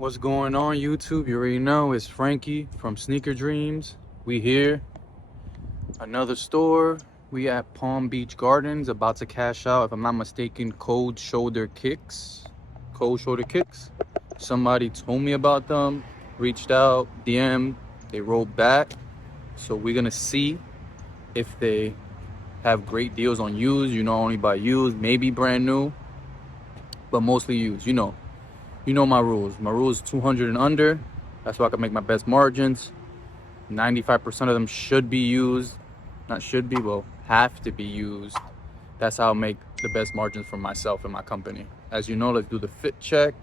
What's going on, YouTube? You already know it's Frankie from Sneaker Dreams. We here, another store. We at Palm Beach Gardens, about to cash out, if I'm not mistaken, Cold Shoulder Kicks. Somebody told me about them, reached out, DM, they rolled back. So we're gonna see if they have great deals on used. You know, only buy used, maybe brand new, but mostly used. You know my rules. My rule is 200 and under. That's why I can make my best margins. 95% of them should be used. Not should be, well, have to be used. That's how I make the best margins for myself and my company. As you know, let's do the fit check.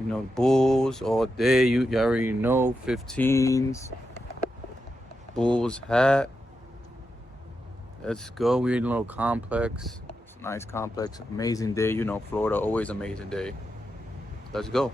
You know, Bulls all day. You already know, 15s. Bulls hat. Let's go. We're in a little complex. It's a nice complex. Amazing day. You know, Florida, always amazing day. Let's go.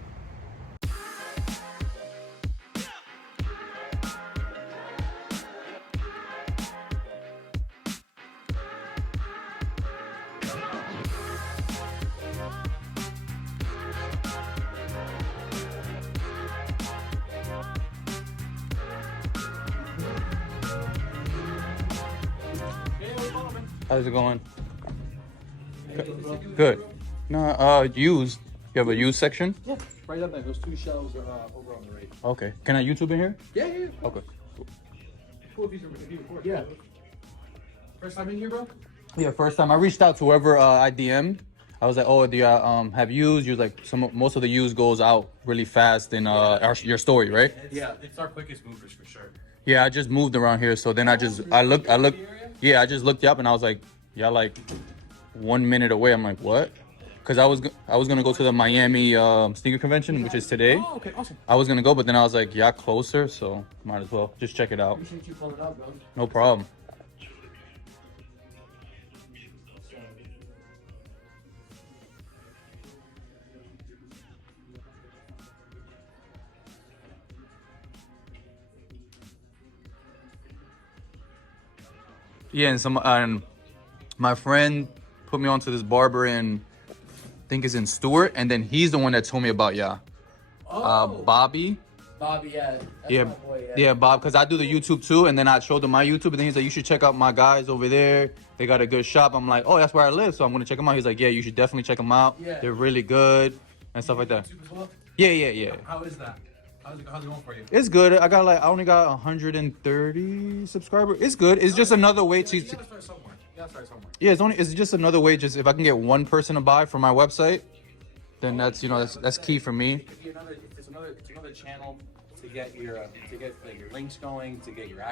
How's it going? Good. No, used. You have a used section? Yeah, right up there. Those two shelves are over on the right. Okay. Can I YouTube in here? Yeah. Okay. Cool if you record. Yeah. First time in here, bro? Yeah, first time. I reached out to whoever I DM'd. I was like, oh, do you have used? You was like, most of the used goes out really fast in your story, right? It's our quickest movers for sure. Yeah, I just moved around here, so then I looked. Yeah, I just looked you up and I was like, yeah, like 1 minute away. I'm like, what? Because I was gonna go to the Miami sneaker convention, which is today. Oh, okay, awesome. I was gonna go, but then I was like, yeah, closer, so might as well just check it out. Appreciate you pulling up, bro. No problem. Yeah, and my friend put me onto this barber in, I think it's in Stewart, and then he's the one that told me about Bobby. Bobby, yeah. That's Yeah, my boy, yeah, Bob, because I do the YouTube too, and then I showed him my YouTube, and then he's like, you should check out my guys over there. They got a good shop. I'm like, oh, that's where I live, so I'm gonna check them out. He's like, yeah, you should definitely check them out. Yeah. They're really good and stuff like that. YouTube as well? Yeah. How is that? How's it going for you? It's good. I only got 130 subscribers. It's good. It's just another way to. You gotta start somewhere. Yeah, it's just another way. Just if I can get one person to buy from my website, then that's key for me. It's another channel to get your links going, to get your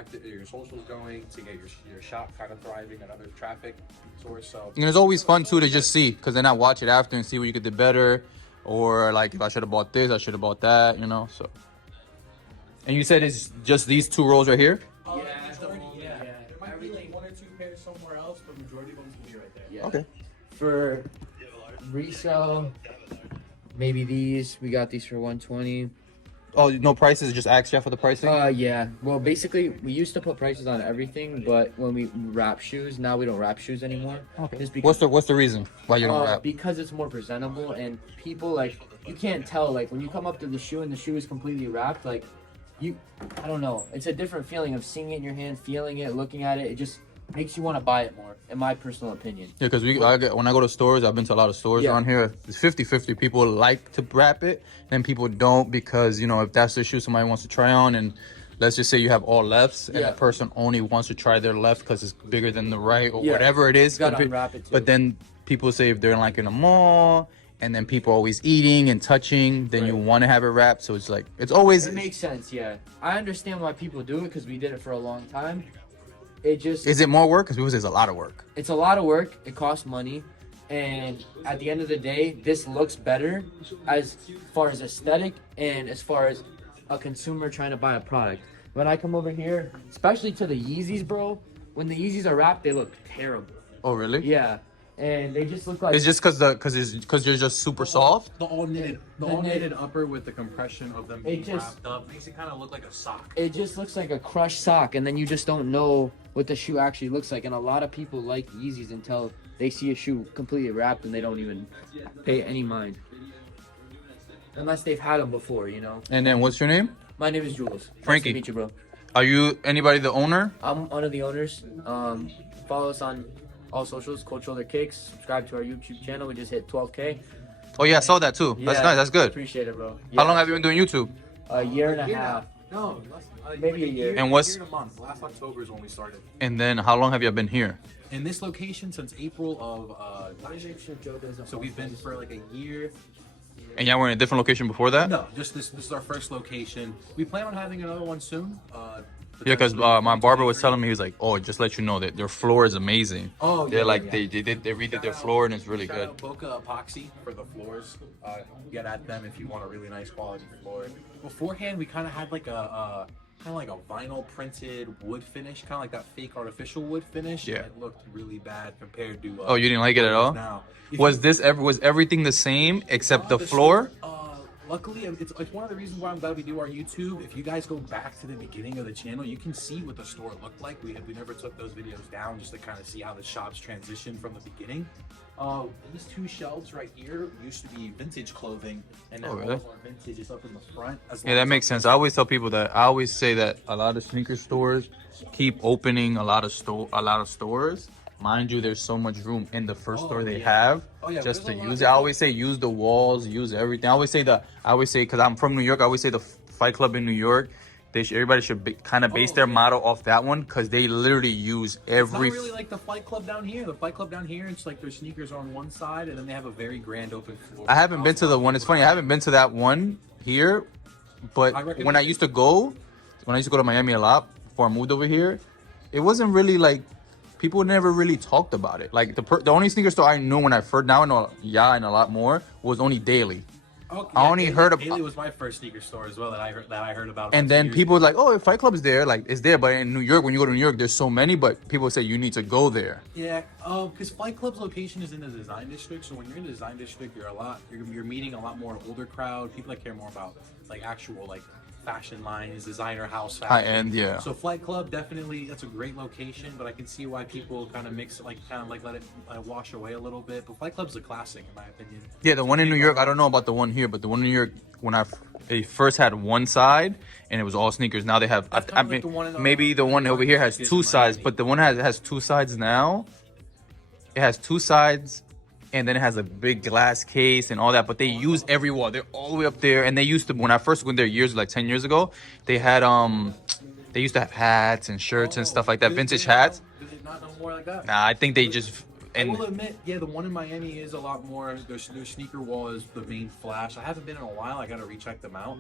socials going, to get your shop kind of thriving, another traffic source. So And it's always fun too to just see, because then I watch it after and see what you could do better, or like if I should have bought this, I should have bought that, So. And you said it's just these two rows right here? Yeah. There might be like one or two pairs somewhere else, but majority of them will be right there. Yeah. Okay. For resale, maybe these. We got these for 120. Oh, no prices? Just ask you for the pricing? Yeah. Well, basically, we used to put prices on everything, but when we wrap shoes, now we don't wrap shoes anymore. Okay. Just because, What's the reason why you don't wrap? because it's more presentable, and people, like, you can't tell, like, when you come up to the shoe and the shoe is completely wrapped, like, I don't know. It's a different feeling of seeing it in your hand, feeling it, looking at it. It just makes you want to buy it more, in my personal opinion. Yeah, because when I go to stores, I've been to a lot of stores around here. It's 50-50. People like to wrap it, and people don't, because if that's their shoe somebody wants to try on, and let's just say you have all lefts, and that person only wants to try their left because it's bigger than the right, or whatever it is. You gotta unwrap it too. But then people say if they're like in a mall, and then people always eating and touching, then you want to have it wrapped. So it's like, it's always... It makes sense, yeah. I understand why people do it, because we did it for a long time. It just... Is it more work? Because people say it's a lot of work. It's a lot of work. It costs money. And at the end of the day, this looks better as far as aesthetic and as far as a consumer trying to buy a product. When I come over here, especially to the Yeezys, bro, when the Yeezys are wrapped, they look terrible. Oh, really? Yeah. And they just look like... It's just because you're just super soft? The all knitted upper with the compression of them being wrapped up makes it kind of look like a sock. It just looks like a crushed sock, and then you just don't know what the shoe actually looks like. And a lot of people like Yeezys until they see a shoe completely wrapped and they don't even pay any mind. unless they've had them before, you know. And then what's your name? My name is Jules. Frankie. Nice to meet you, bro. Are you anybody the owner? I'm one of the owners. Follow us on all socials, Cold Shoulder Kicks. Subscribe to our YouTube channel. We just hit 12K. Oh yeah, I saw that too. That's Yeah, nice. That's good. Appreciate it, bro. How long have you been doing YouTube? A year and a half. No, Maybe a year. And what's- a month. Last October is when we started. And then how long have you been here? In this location since April of last year. So we've been for like a year. And y'all were in a different location before that? No, just this is our first location. We plan on having another one soon. Yeah, because my barber was telling me, he was like, "Oh, just let you know that their floor is amazing." Oh, they're yeah, like yeah. they redid their floor and it's really Shout good. out Boca Epoxy for the floors. Get at them if you want a really nice quality floor. Beforehand, we kind of had like a vinyl printed wood finish, kind of like that fake artificial wood finish. Yeah. And it looked really bad compared to. Oh, you didn't like it at all? Now. Was everything the same except the floor? Luckily, it's one of the reasons why I'm glad we do our YouTube. If you guys go back to the beginning of the channel, you can see what the store looked like. We never took those videos down just to kind of see how the shops transitioned from the beginning. These two shelves right here used to be vintage clothing, and now Oh, really? all of our vintage is up in the front. Yeah, that makes sense. I always tell people that. I always say that a lot of sneaker stores keep opening a lot of stores. Mind you, there's so much room in the first store they have just to use it. I always say use the walls, use everything. I always say because I'm from New York. I always say the Fight Club in New York. Everybody should kind of base their motto off that one because they literally use every. It's not really like the Fight Club down here. The Fight Club down here, it's like their sneakers are on one side, and then they have a very grand open floor. I haven't been to the one. It's funny. I haven't been to that one here, but when I used to go to Miami a lot before I moved over here, it wasn't really like people never really talked about it. Like the only sneaker store I knew when I first now I know and a lot more was only Daily. Okay, I only heard of Daily was my first sneaker store as well that I heard about. And then people were like, "Oh, Fight Club's there, like it's there." But in New York, when you go to New York, there's so many. But people say you need to go there. Yeah, because Fight Club's location is in the design district. So when you're in the design district, you're meeting a lot more older crowd, people that care more about like actual like fashion lines, designer house fashion. High end, yeah. So Flight Club definitely that's a great location, but I can see why people kind of mix let it wash away a little bit. But Flight Club's a classic in my opinion. Yeah, the one in New York, I don't know about the one here, but the one in New York, when they first had one side and it was all sneakers. Now they have, I mean, the one in maybe the one over here has two sides, but the one has two sides now. It has two sides, and then it has a big glass case and all that. But they use every wall. They're all the way up there, and they used to. When I first went there like 10 years ago, they had they used to have hats and shirts and stuff like that, vintage hats. Do they not know more like that? Nah, I think they just. I will admit, yeah, the one in Miami is a lot more. Their sneaker wall is the main flash. I haven't been in a while. I gotta recheck them out.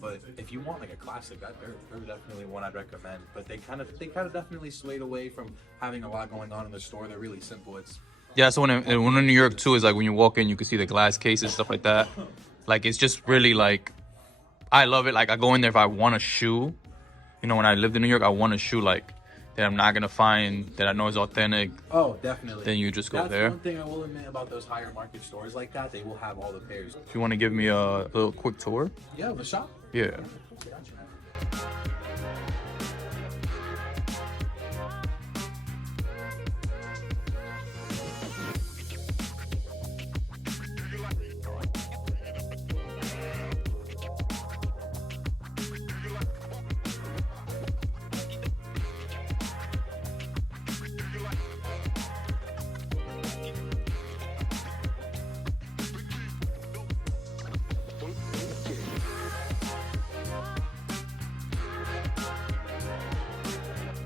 But if you want like a classic, they're definitely one I'd recommend. But they kind of definitely swayed away from having a lot going on in the store. They're really simple. Yeah, so when in New York too is like when you walk in, you can see the glass cases, stuff like that. Like it's just really like, I love it. Like I go in there if I want a shoe. You know, when I lived in New York, I want a shoe like that I'm not gonna find that I know is authentic. Oh, definitely. Then you just go That's there. One thing I will admit about those higher market stores like that, they will have all the pairs. If you want to give me a little quick tour. Yeah, the shop. Yeah.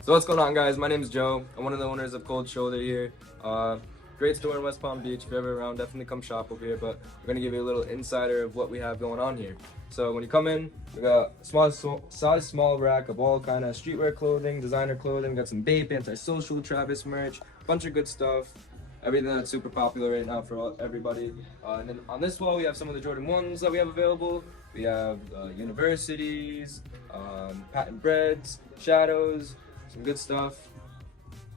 So what's going on, guys? My name is Joe. I'm one of the owners of Cold Shoulder here. Great store in West Palm Beach. If you're ever around, definitely come shop over here. But we're gonna give you a little insider of what we have going on here. So when you come in, we got a small rack of all kind of streetwear clothing, designer clothing. We got some Bape, Antisocial, Travis merch, bunch of good stuff. Everything that's super popular right now for everybody. And then on this wall, we have some of the Jordan 1s that we have available. We have universities, patent breads, shadows, some good stuff.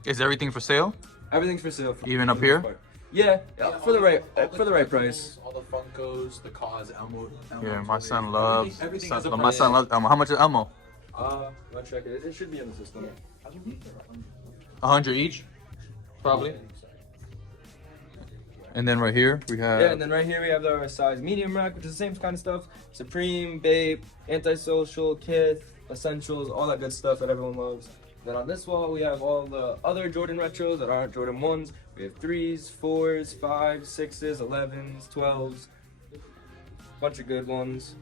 Is everything for sale? Everything's for sale. Even up here? Yeah, for the right price. All the Funkos, the Cause, Elmo. Yeah, my son loves. Everything My is a son loves Elmo. How much is Elmo? Let's check it. It should be in the system. 100 each, probably. And then right here we have. Yeah, and then right here we have our size medium rack, which is the same kind of stuff. Supreme, Bape, Antisocial, Kith, Essentials, all that good stuff that everyone loves. Then on this wall we have all the other Jordan retros that aren't Jordan 1s. We have 3s, 4s, 5s, 6s, 11s, 12s. Bunch of good ones.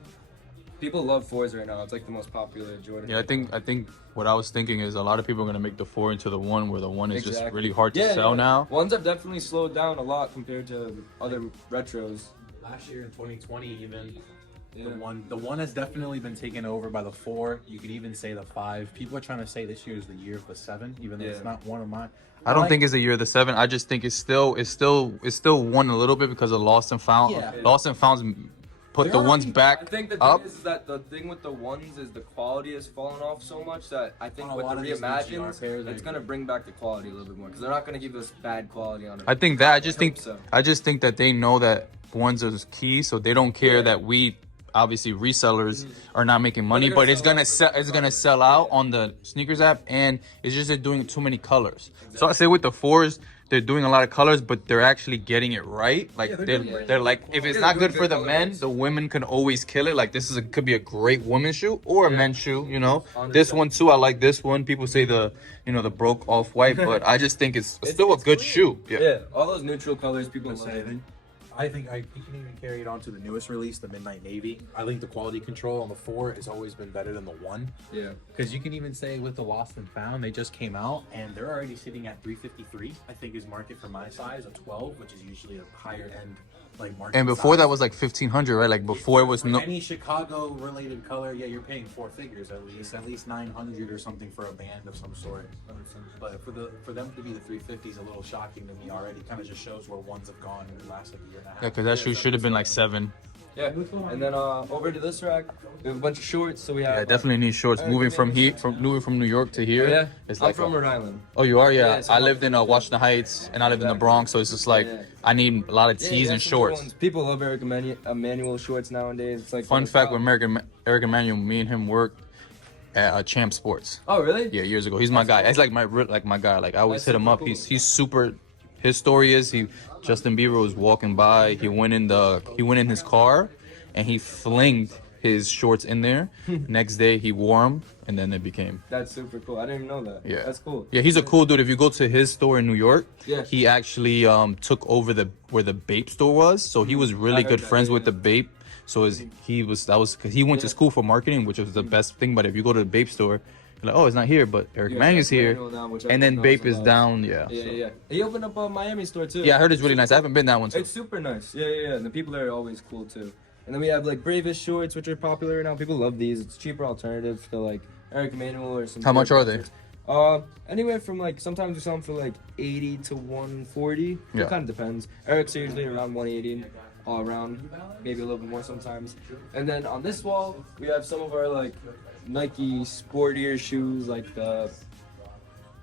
People love 4s right now. It's like the most popular Jordan. Yeah, I think what I was thinking is a lot of people are gonna make the 4 into the 1, where the 1 is just Exactly. really hard to sell now. Ones have definitely slowed down a lot compared to other retros. Last year in 2020, even Yeah. the one has definitely been taken over by the 4. You could even say the 5. People are trying to say this year is the year of the 7, even though it's not one of mine. I don't think it's the year of the 7. I just think it's still won a little bit because of Lost and Found. Yeah. Lost and Found's put They're the ones already- back I think the up. thing is that the thing with the ones is the quality has fallen off so much that I think On a with the lot of these new reimagines, GR pairs, it's I gonna agree. bring back the quality a little bit more because they're not gonna give us bad quality on it. I think that so. I just think that they know that ones is key, so they don't care that we obviously resellers are not making money, they're but gonna it's sell gonna out it's gonna sell out on the sneakers app, and it's just they're doing too many colors. So I say with the 4s, they're doing a lot of colors, but they're actually getting it right. Like Yeah, they're they're doing it. they're like, if it's Yeah, not they're good doing for the good men, colors. the women can always kill it. Like this could be a great women's shoe or a men's shoe. You know, this one too. I like this one. People say the broke off white, but I just think it's still a good clean. shoe. Yeah, all those neutral colors people Say love. then. I think you can even carry it on to the newest release, the Midnight Navy. I think the quality control on the 4 has always been better than the 1. Yeah, Because you can even say with the Lost and Found, they just came out and they're already sitting at 353. I think is market for my size, a 12, which is usually a higher end like market. And before size. that was like 1,500, right? Like before it was For no. any Chicago related color, yeah, you're paying 4 figures at least 900 or something for a band of some sort. But for them to be the 350 is a little shocking to me already. Kind of just shows where ones have gone in the last like year and a half. Yeah, because that shoe should have been like 7. yeah. And then over to this rack, we have a bunch of shorts. So we have. Yeah, definitely need shorts. Moving from New York to here. Yeah, It's I'm like from Rhode Island. oh, you are? Yeah. Yeah, so I I'm lived in Washington Heights and I lived in the Bronx, so it's just like Yeah. I need a lot of Yeah, tees you and have some good shorts. ones. People love Eric Emanuel shorts nowadays. It's like Fun fact with Eric Emanuel, me and him worked at Champ Sports. Oh really? Yeah, years ago. He's my guy. It's like my guy. Like I always That's hit him super up. cool. He's super. His story is Justin Bieber was walking by. He went in his car, and he flinged his shorts in there. Next day he wore them, and then they became. That's super cool. I didn't even know that. Yeah, That's cool. Yeah, he's a cool dude. If you go to his store in New York, Yeah. he actually took over where the Bape store was. So he was really heard good that, friends yeah. with the Bape. So because he went to school for marketing, which was the best thing. But if you go to the Bape store, you're like, oh, it's not here, but Eric Yeah, Emanuel's here, Emanuel now, which and then everyone Bape knows is about. down. Yeah. Yeah, so- yeah. He opened up a Miami store too. Yeah, I heard it's really nice. I haven't been that one. So. It's super nice. Yeah, yeah, yeah. And the people there are always cool too. And then we have like Bravest shorts, which are popular right now. People love these. It's a cheaper alternative to like Eric Emanuel or some. How much are they? Anywhere from like sometimes we sell them for like 80 to 140. Yeah. It kind of depends. Eric's are usually around 180, all around, maybe a little bit more sometimes. And then on this wall we have some of our like Nike sportier shoes, like the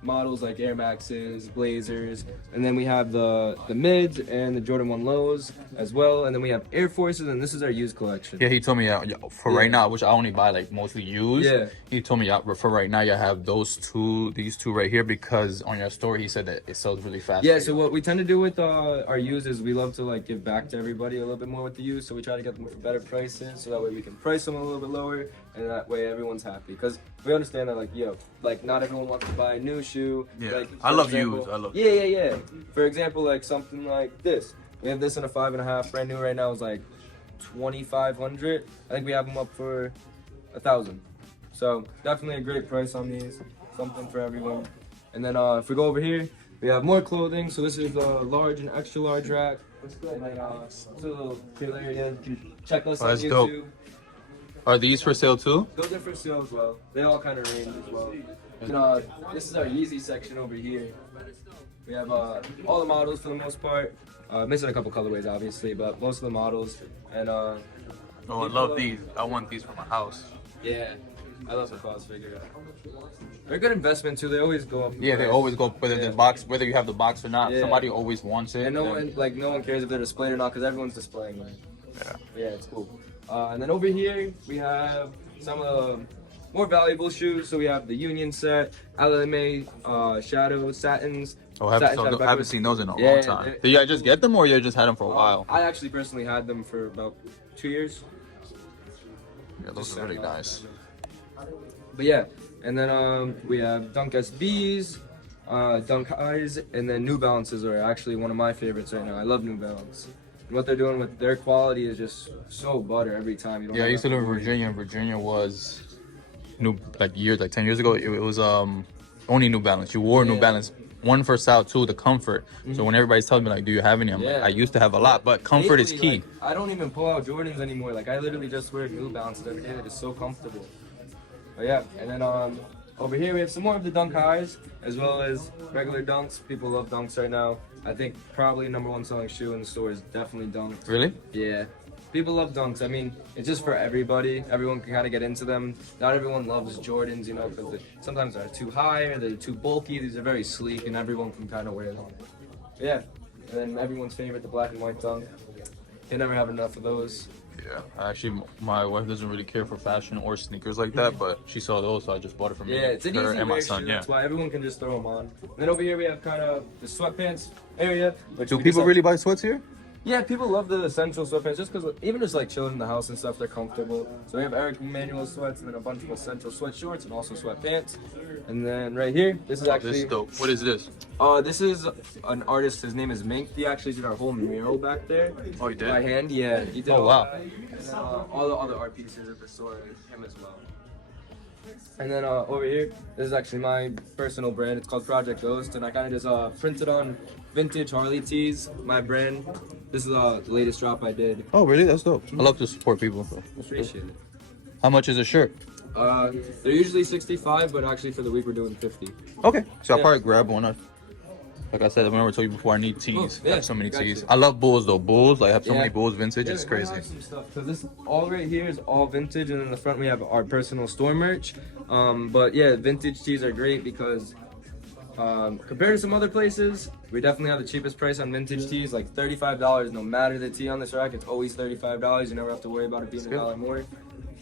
models like Air Maxes, Blazers, and then we have the mids and the Jordan 1 lows as well, and then we have Air Forces, and this is our used collection. Yeah, he told me for right now, which I only buy like mostly used. Yeah. He told me for right now you have these two right here because on your store he said that it sells really fast. Yeah, so what we tend to do with our used is we love to like give back to everybody a little bit more with the used, so we try to get them for better prices, so that way we can price them a little bit lower, and that way everyone's happy. Because we understand that like not everyone wants to buy a new shoe. Yeah. Like, I for love example- used. I love Yeah. For example, like something like this. We have this in a 5.5, brand new right now is like 2,500. I think we have them up for 1,000. So definitely a great price on these. Something for everyone. And then if we go over here, we have more clothing. So this is the large and extra large rack. And then it's a little cool area. You can check us on that's YouTube. dope. Are these for sale too? Those are for sale as well. They all kind of range as well. And, this is our Yeezy section over here. We have all the models for the most part. Missing a couple colorways, obviously, but most of the models. And Oh, I love these. I want these for my house. yeah, I love the cross figure. They're a good investment too. They always go up. in Yeah, they price. always go whether you have the box or not. Yeah. Somebody always wants it. And no one cares if they're displayed or not because everyone's displaying them. Yeah, it's cool. And then over here we have some of the more valuable shoes. So we have the Union set, LMA, Shadow, Satins, Oh, I Satin haven't, Shine I haven't backwards. seen those in a Yeah, long time. Did you just get them, or you just had them for a while? I actually personally had them for about 2 years. Yeah, those are really nice. But yeah, and then we have Dunk SBs, Dunk Highs, and then New Balances are actually one of my favorites right now. I love New Balance. And what they're doing with their quality is just so butter every time. You don't Yeah, I have used to to live in worry. Virginia, and Virginia was like 10 years ago. It was only New Balance. You wore New Yeah. Balance. One for style, two the comfort. So when everybody's telling me like, do you have any? I'm like, Yeah. I used to have a lot, but comfort is Lately, key. like, I don't even pull out Jordans anymore. Like I literally just wear New Balances every day. They're just so comfortable. But yeah, and then over here we have some more of the Dunk Highs as well as regular Dunks. People love Dunks right now. I think probably #1 selling shoe in the store is definitely Dunks. Really? Yeah. People love Dunks. I mean, it's just for everybody. Everyone can kind of get into them. Not everyone loves Jordans, you know, because sometimes they're too high or they're too bulky. These are very sleek and everyone can kind of wear them. But yeah. And then everyone's favorite, the black and white Dunk. They never have enough of those. Yeah. Actually, my wife doesn't really care for fashion or sneakers like that, but she saw those, so I just bought it for me. Yeah, it's an her easy and my wear son. shoe. Yeah. That's why everyone can just throw them on. And then over here we have kind of the sweatpants area. Which Do we people just really buy sweats here? Yeah, people love the essential sweatpants just because even just like chilling in the house and stuff, they're comfortable. So we have Eric Emanuel sweats and then a bunch of essential sweat shorts and also sweatpants. And then right here, this is This actually is dope. What is this? this is an artist. His name is Mink. He actually did our whole mural back there. Oh, he did? By hand, yeah. He did Oh, all wow. that. And then, all the other art pieces at the store, him as well. And then over here, this is actually my personal brand. It's called Project Ghost, and I kind of just printed on vintage Harley tees, my brand. This is the latest drop I did. Oh, really? That's dope. I love to support people. Appreciate it. How much is a shirt? They're usually 65, but actually for the week we're doing 50. Okay. So I'll Yeah. probably grab one. Like I said, I remember I told you before, I need tees. yeah, I have so many got tees. you. I love Bulls though. Bulls, like I have so Yeah. many Bulls vintage. Yeah, It's we're gonna crazy. have some stuff, because this all right here is all vintage, and in the front we have our personal store merch. But yeah, vintage tees are great because compared to some other places, we definitely have the cheapest price on vintage tees, like $35. No matter the tee on this rack, it's always $35. You never have to worry about it being $1 more.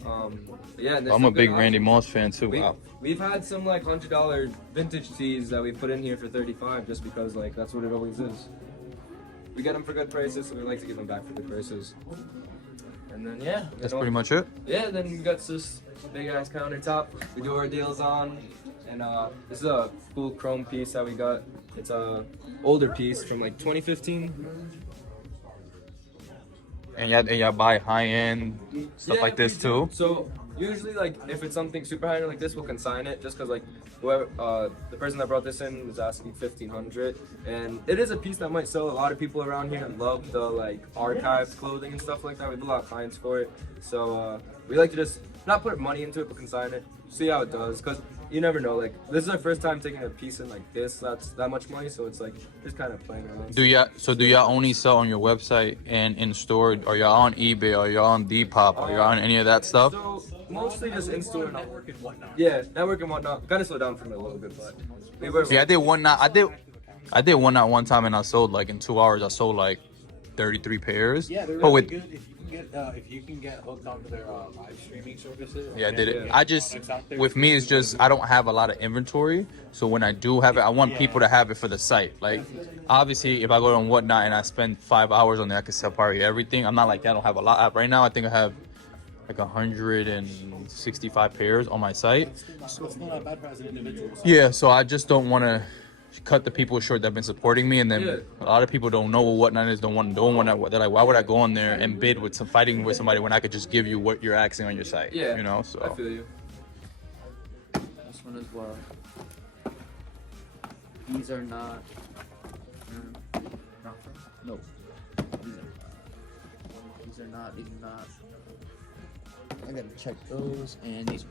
But yeah, there's I'm some a big good Randy options. Moss fan too. We, Wow. We've had some like $100 vintage tees that we put in here for 35 just because like that's what it always is. We get them for good prices, so we like to give them back for good prices. And then yeah, That's pretty much it. Yeah, then we got this big ass countertop. We do our deals on, and this is a cool chrome piece that we got. It's a older piece from like 2015. And y'all buy high end stuff Yeah, like this we do. too. So usually, like if it's something super high end like this, we'll consign it just because like whoever the person that brought this in was asking $1,500, and it is a piece that might sell. A lot of people around here love the like archive clothing and stuff like that. We have a lot of clients for it, so we like to just not put money into it, but consign it, see how it does, because you never know. Like this is our first time taking a piece in like this that's that much money, so it's like just kind of playing around. Do y'all only sell on your website and in store? Are y'all on eBay? Are y'all on Depop? Are y'all on any of that stuff? So mostly just in store. Network and whatnot. Yeah, network and whatnot. Kind of slow down from it a little bit, but we were. Yeah, I did one night. I did one night one time, and I sold like in 2 hours. I sold like 33 pairs. Yeah, they're but really with good if you can get hooked onto their live streaming services. yeah, I did it. Yeah. I just with me, it's just I don't have a lot of inventory. So when I do have it, I want people to have it for the site. Like obviously, if I go on Whatnot and I spend 5 hours on it, I can sell probably everything. I'm not like I don't have a lot right now. I think I have like 165 pairs on my site. So it's not that bad for as an individual. So Yeah, so I just don't want to cut the people short that've been supporting me, and then Yeah. a lot of people don't know what Whatnot is. Don't want that. They're like, why would I go on there and bid with fighting with somebody when I could just give you what you're asking on your site? Yeah, you know. I So feel you. This one as well. These are not. No. These are not. I gotta check those and these.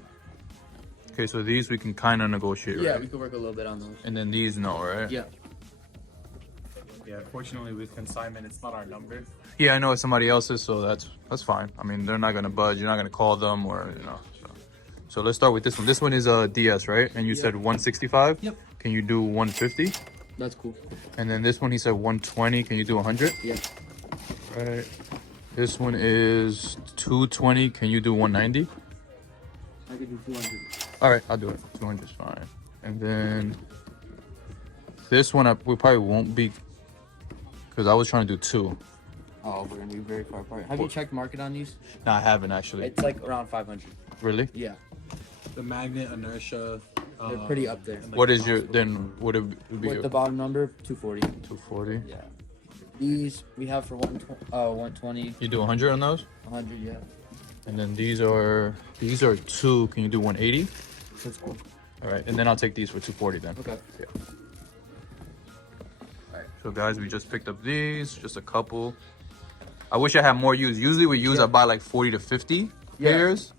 okay, so these we can kind of negotiate, Yeah, right? we could work a little bit on those. And then these, no, right? Yeah. yeah, unfortunately with consignment, it's not our number. Yeah, I know it's somebody else's, so that's fine. I mean, they're not gonna budge. You're not gonna call them, or you know. So let's start with this one. This one is a DS, right? And you said 165. Yep. Can you do 150? That's cool. And then this one, he said 120. Can you do 100? Yeah. Right. This one is 220. Can you do 190? I could do 200. All right, I'll do it. 200 is fine. And then This one we probably won't be, because I was trying to do 2. Oh, we're gonna be very far apart. Have you checked market on these? No, I haven't actually. It's like around 500. Really? Yeah, The magnet inertia. they're pretty up there. and, like, What the is your mouse then? Would it be With the bottom number, 240. 240? Yeah. These we have for 120, You do 100 on those, 100. Yeah. and then these are 2. Can you do 180? That's cool. All right, and then I'll take these for 240 then. Okay. Yeah. All right, so guys, we just picked up these, just a couple. I wish I had more used. Usually we use, I buy like 40 to 50 pairs,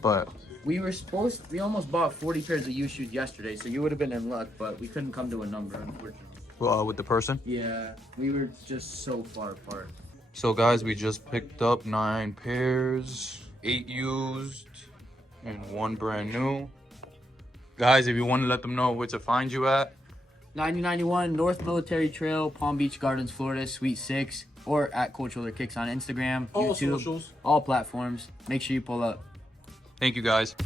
but We almost bought 40 pairs of used shoes yesterday, so you would have been in luck, but we couldn't come to a number, unfortunately. with the person. Yeah, we were just so far apart. So guys, we just picked up 9 pairs, 8 used, and 1 brand new. Guys, if you want to let them know where to find you at, 9091 North Military Trail, Palm Beach Gardens, Florida, Suite 6, or at Cultural Kicks on Instagram, All YouTube, socials. all platforms. Make sure you pull up. thank you guys.